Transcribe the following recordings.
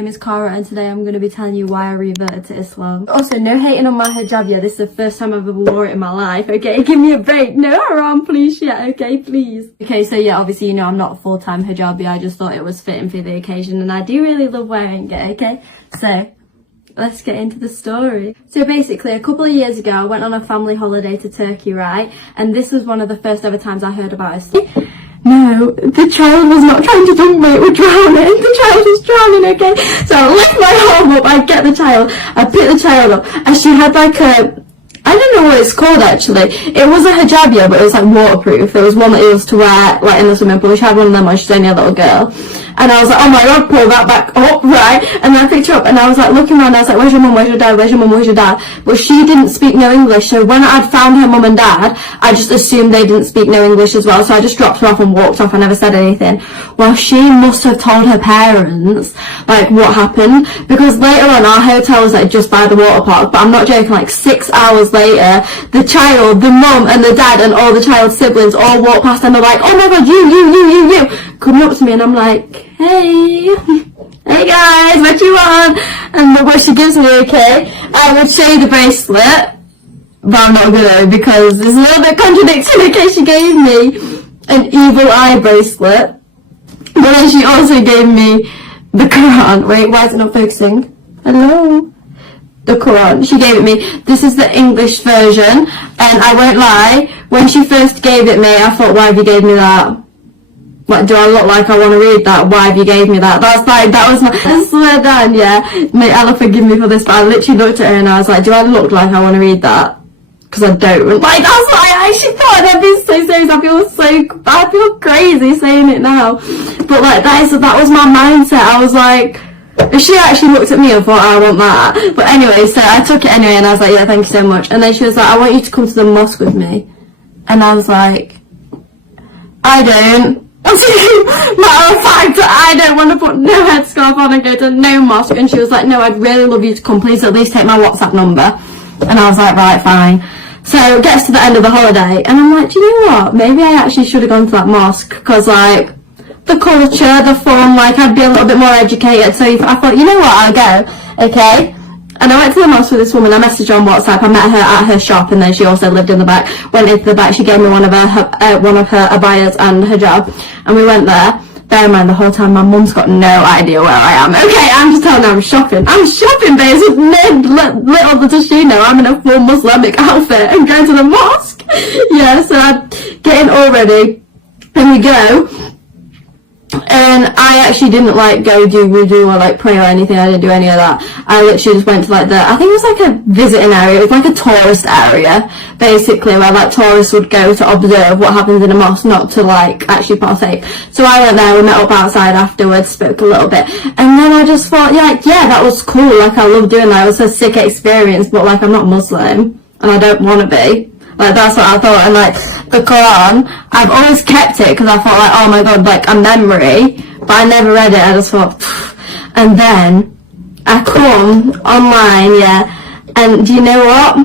name is Cara and today I'm going to be telling you why I reverted to Islam. Also, no hating on my hijab, yeah, this is the first time I've ever wore it in my life, okay? Give me a break. No haram, please, yeah, okay, please. Okay, so yeah, obviously, you know, I'm not a full-time hijabi, I just thought it was fitting for the occasion and I do really love wearing it, okay? So, let's get into the story. So basically, a couple of years ago, I went on a family holiday to Turkey, right? And this was one of the first ever times I heard about Islam. No, the child was not trying to dunk me, it was drowning. The child was drowning, okay? So I lift my arm up, I get the child, I pick the child up, and she had like a, I don't know what it's called actually. It was a hijab, yeah, but it was like waterproof. There was one that it was to wear like in the swimming pool. She had one of them when she was only a little girl. And I was like, oh my god, pull that back up, right? And then I picked her up and I was like looking around, I was like, where's your mum, where's your dad, where's your mum, where's your dad? But she didn't speak no English, so when I'd found her mum and dad, I just assumed they didn't speak no English as well, so I just dropped her off and walked off. I never said anything. Well, she must have told her parents, like, what happened, because later on, our hotel was like just by the water park, but I'm not joking, like 6 hours later, the child, the mum and the dad and all the child's siblings all walked past and they're like, oh my god, you, coming up to me and I'm like, hey guys, what you want? And what she gives me, okay, I would show you the bracelet, but I'm not gonna because it's a little bit contradictory. Okay, she gave me an evil eye bracelet, but then she also gave me the Quran. Wait, why is it not focusing? Hello? The Quran. She gave it me. This is the English version, and I won't lie, when she first gave it me, I thought, why have you gave me that? Like, do I look like I want to read that? Why have you gave me that? That's like, that was my, I swear down, yeah. May Allah forgive me for this, but I literally looked at her and I was like, do I look like I want to read that? Because I don't. Like, that's why I actually thought I'd be so serious. I feel crazy saying it now. But like, that was my mindset. I was like, she actually looked at me and thought, I want that. But anyway, so I took it anyway and I was like, yeah, thank you so much. And then she was like, I want you to come to the mosque with me. And I was like, I don't. Matter of fact, I don't want to put no headscarf on and go to no mosque. And she was like, no, I'd really love you to come, please at least take my WhatsApp number. And I was like, right, fine. So it gets to the end of the holiday and I'm like, do you know what, maybe I actually should have gone to that mosque, because like the culture, the fun, like I'd be a little bit more educated. So I thought, you know what, I'll go, okay. And I went to the mosque with this woman, I messaged her on WhatsApp, I met her at her shop and then she also lived in the back. Went into the back, she gave me one of her abayas and hijab, and we went there. Bear in mind, the whole time my mum's got no idea where I am. Okay, I'm just telling her I'm shopping. I'm shopping, babes. Little does she know I'm in a full Muslimic outfit and going to the mosque. Yeah, so I'm getting all ready and we go. And I actually didn't like go do wudu or like pray or anything. I didn't do any of that. I literally just went to like I think it was like a visiting area. It was like a tourist area, basically, where like tourists would go to observe what happens in a mosque, not to like actually partake. So I went there, we met up outside afterwards, spoke a little bit, and then I just thought, yeah, that was cool. Like I love doing that. It was a sick experience, but like I'm not Muslim and I don't want to be. Like, that's what I thought. And like the Quran, I've always kept it because I thought like, oh my god, like a memory, but I never read it. I just thought, pfft. And then I come online, yeah, and do you know what,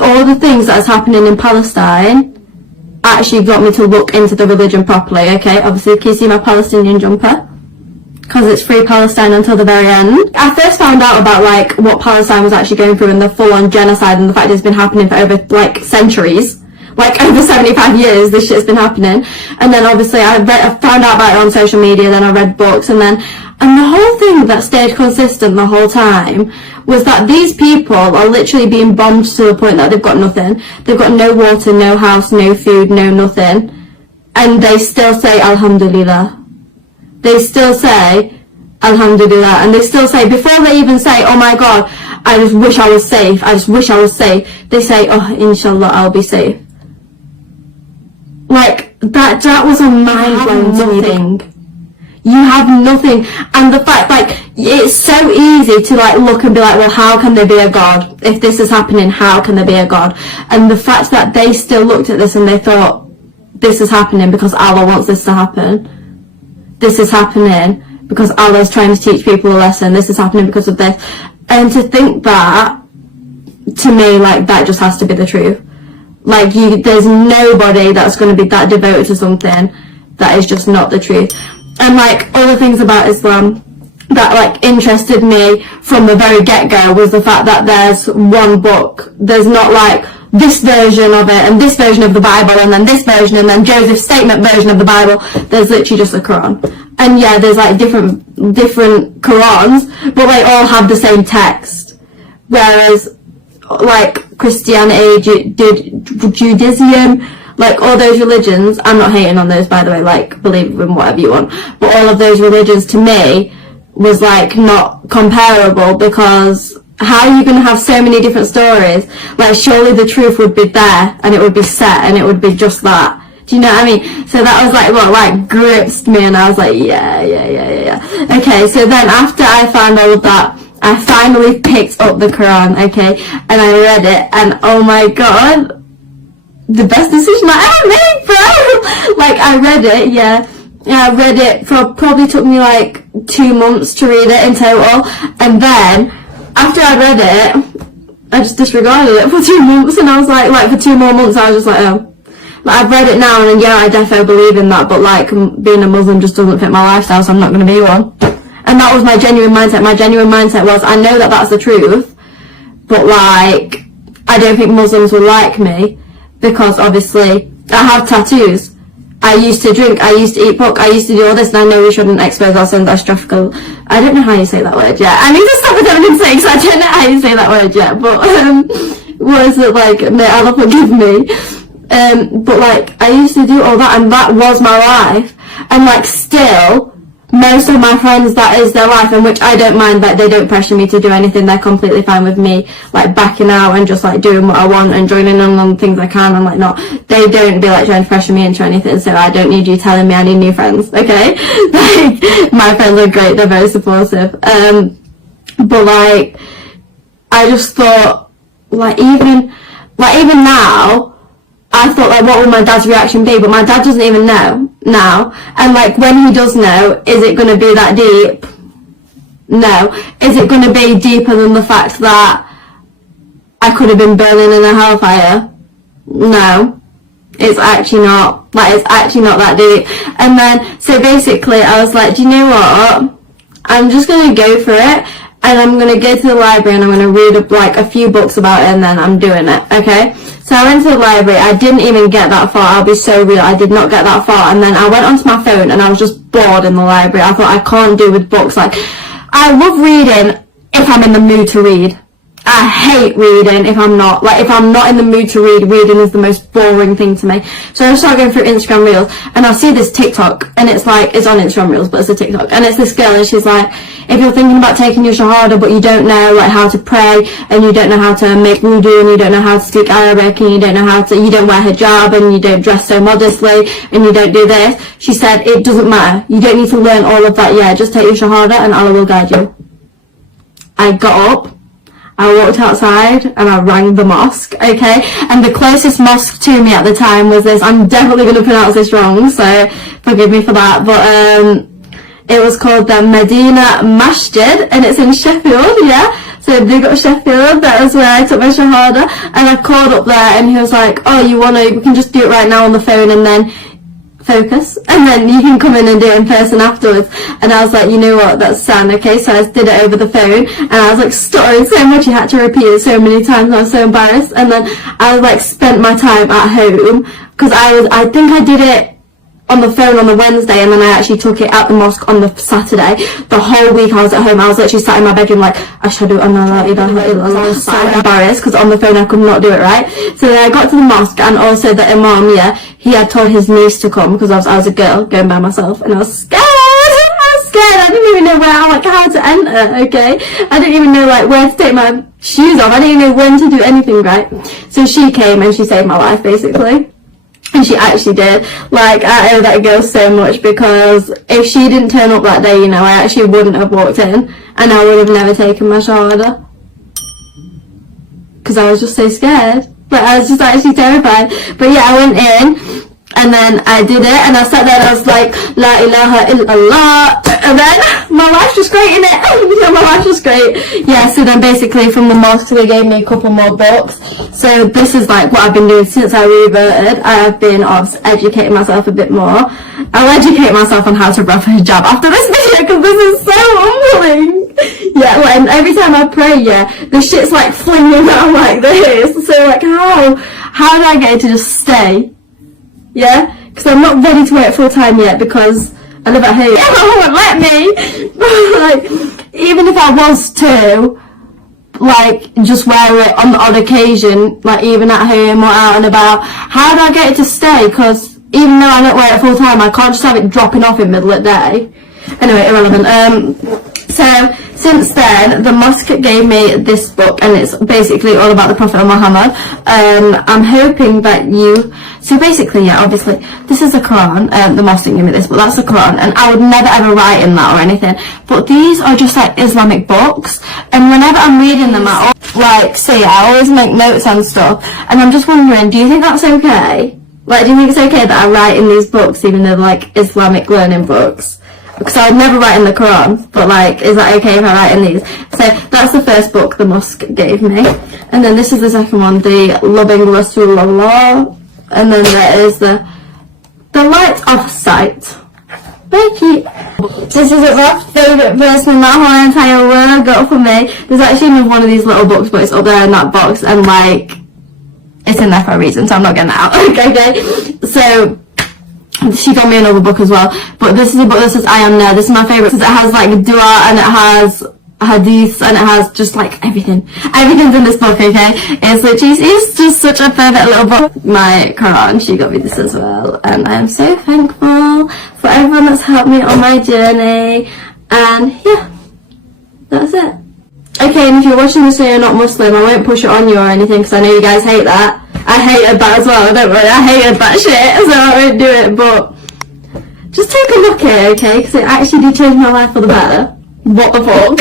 all the things that's happening in Palestine actually got me to look into the religion properly. Okay, obviously, can you see my Palestinian jumper? Because it's free Palestine until the very end. I first found out about like what Palestine was actually going through and the full-on genocide and the fact it's been happening for over like centuries, like over 75 years this shit's been happening. And then obviously I found out about it on social media, then I read books, and the whole thing that stayed consistent the whole time was that these people are literally being bombed to the point that they've got nothing. They've got no water, no house, no food, no nothing, and they still say Alhamdulillah. They still say Alhamdulillah, and they still say, before they even say, oh my god, I just wish I was safe, I just wish I was safe, they say, oh, inshallah, I'll be safe. Like, that was a mind-blowing thing. You have nothing, and the fact, like, it's so easy to like look and be like, well, how can there be a God? If this is happening, how can there be a God? And the fact that they still looked at this and they thought, this is happening because Allah wants this to happen. This is happening because Allah's trying to teach people a lesson. This is happening because of this. And to think that, to me, like, that just has to be the truth. Like, there's nobody that's going to be that devoted to something that is just not the truth. And like, other things about Islam, that like interested me from the very get-go was the fact that there's one book. There's not like this version of it and this version of the Bible and then this version and then Joseph's statement version of the Bible. There's literally just a Quran. And yeah, there's like different Qurans, but they all have the same text. Whereas like Christianity, Judaism, like all those religions, I'm not hating on those by the way, like believe in whatever you want, but all of those religions to me was like not comparable, because how are you going to have so many different stories? Like surely the truth would be there and it would be set and it would be just that. Do you know what I mean? So that was like what like gripped me, and I was like yeah. Okay, so then after I found all of that, I finally picked up the Quran, okay, and I read it, and oh my god, the best decision I ever made, bro. Like I read it, yeah. I read it for probably took me like 2 months to read it in total, and then after I read it, I just disregarded it for 2 months, and I was like for 2 more months I was just like, oh, like I've read it now, and yeah, I definitely believe in that, but like being a Muslim just doesn't fit my lifestyle, so I'm not going to be one. And that was my genuine mindset. My genuine mindset was, I know that that's the truth, but like I don't think Muslims will like me, because obviously I have tattoos. I used to drink, I used to eat pork, I used to do all this, and I know we shouldn't expose ourselves as traffickers. I don't know how you say that word yet. I need to stop attempting to say, because I don't know how you say that word yet, but what is it like? May Allah forgive me. But like, I used to do all that, and that was my life, and like still, most of my friends, that is their life, and which I don't mind, like they don't pressure me to do anything, they're completely fine with me like backing out and just like doing what I want and joining in on things I can, and like not, they don't be like trying to pressure me into anything, so I don't need you telling me I need new friends, okay? Like my friends are great, they're very supportive, but like I just thought like even now I thought like what would my dad's reaction be, but my dad doesn't even know now, and like when he does know, is it going to be that deep? No. Is it going to be deeper than the fact that I could have been burning in a hellfire? No. It's actually not. Like it's actually not that deep. And then so basically I was like, do you know what, I'm just going to go for it, and I'm going to go to the library and I'm going to read like a few books about it, and then I'm doing it, okay? So I went to the library, I didn't even get that far, I'll be so real, I did not get that far, and then I went onto my phone and I was just bored in the library. I thought I can't do with books, like, I love reading if I'm in the mood to read. I hate reading if I'm not. Like, if I'm not in the mood to read, reading is the most boring thing to me. So I start going through Instagram Reels, and I see this TikTok, and it's like, it's on Instagram Reels, but it's a TikTok, and it's this girl, and she's like, if you're thinking about taking your Shahada, but you don't know, like, how to pray, and you don't know how to make wudu, and you don't know how to speak Arabic, and you don't know how to, you don't wear hijab, and you don't dress so modestly, and you don't do this, she said, it doesn't matter. You don't need to learn all of that yet. Just take your Shahada, and Allah will guide you. I got up, I walked outside and I rang the mosque, okay? And the closest mosque to me at the time was this, I'm definitely going to pronounce this wrong, so forgive me for that, but it was called the Medina Masjid, and it's in Sheffield, yeah? So big up Sheffield, that was where I took my Shahada, and I called up there and he was like, oh, we can just do it right now on the phone and then focus, and then you can come in and do it in person afterwards. And I was like, you know what, that's sound, okay? So I just did it over the phone, and I was like stuttering so much, you had to repeat it so many times, I was so embarrassed. And then I was like, spent my time at home, because I think I did it on the phone on the Wednesday, and then I actually took it at the mosque on the Saturday. The whole week I was at home, I was literally sat in my bedroom like, Ashhadu anna la ilaha illallah. I was so embarrassed, because on the phone I could not do it right. So then I got to the mosque, and also the imam, yeah, he had told his niece to come, because I was a girl going by myself, and I was scared. I didn't even know how to enter, okay? I didn't even know like where to take my shoes off. I didn't even know when to do anything, right? So she came and she saved my life, basically. And she actually did. Like, I owe that girl so much, because if she didn't turn up that day, you know, I actually wouldn't have walked in, and I would have never taken my Shahada, because I was just so scared. But I was just actually terrified. But yeah, I went in, And then I did it, and I sat there and I was like, La ilaha illallah, and then my life's just great, innit? Yeah, my life's just great. Yeah, so then basically from the mosque they gave me a couple more books. So this is like what I've been doing since I reverted. I have been educating myself a bit more. I'll educate myself on how to rough a hijab after this video, because this is so humbling. Yeah, like, and every time I pray, yeah, the shit's like flinging out like this. So like, how do I get it to just stay? Yeah, because I'm not ready to wear it full time yet, because I live at home. Everyone won't let me. But like, even if I was to, like, just wear it on the odd occasion, like even at home or out and about, how do I get it to stay? Because even though I don't wear it full time, I can't just have it dropping off in the middle of the day. Anyway, irrelevant. So since then, the mosque gave me this book, and it's basically all about the Prophet Muhammad. I'm hoping that so basically, yeah, obviously, this is the Quran. The mosque didn't give me this, but that's the Quran, and I would never ever write in that or anything. But these are just like Islamic books, and whenever I'm reading them, I always make notes and stuff. And I'm just wondering, do you think that's okay? Like, do you think it's okay that I write in these books, even though they're like Islamic learning books? Because I would never write in the Quran, but like, is that okay if I write in these? So that's the first book the mosque gave me, and then this is the second one, the Loving Rasulullah, and then there is the Light of Sight. Thank you. This is my favourite person in that whole entire world got for me. There's actually another one of these little books, but it's up there in that box, and like, it's in there for a reason, so I'm not getting it out. Okay. So she got me another book as well, but this is a book that says I Am There. This is my favourite because it has like dua, and it has hadiths, and it has just like everything's in this book. Okay, it's just such a perfect little book. My Quran, she got me this as well, and I am so thankful for everyone that's helped me on my journey. And yeah, that's it. Okay, and if you're watching this and you're not Muslim, I won't push it on you or anything, because I know you guys hate that. I hated that as well, don't worry, I hated that shit, so I won't do it, but just take a look at it, okay, because it actually did change my life for the better. What the fuck?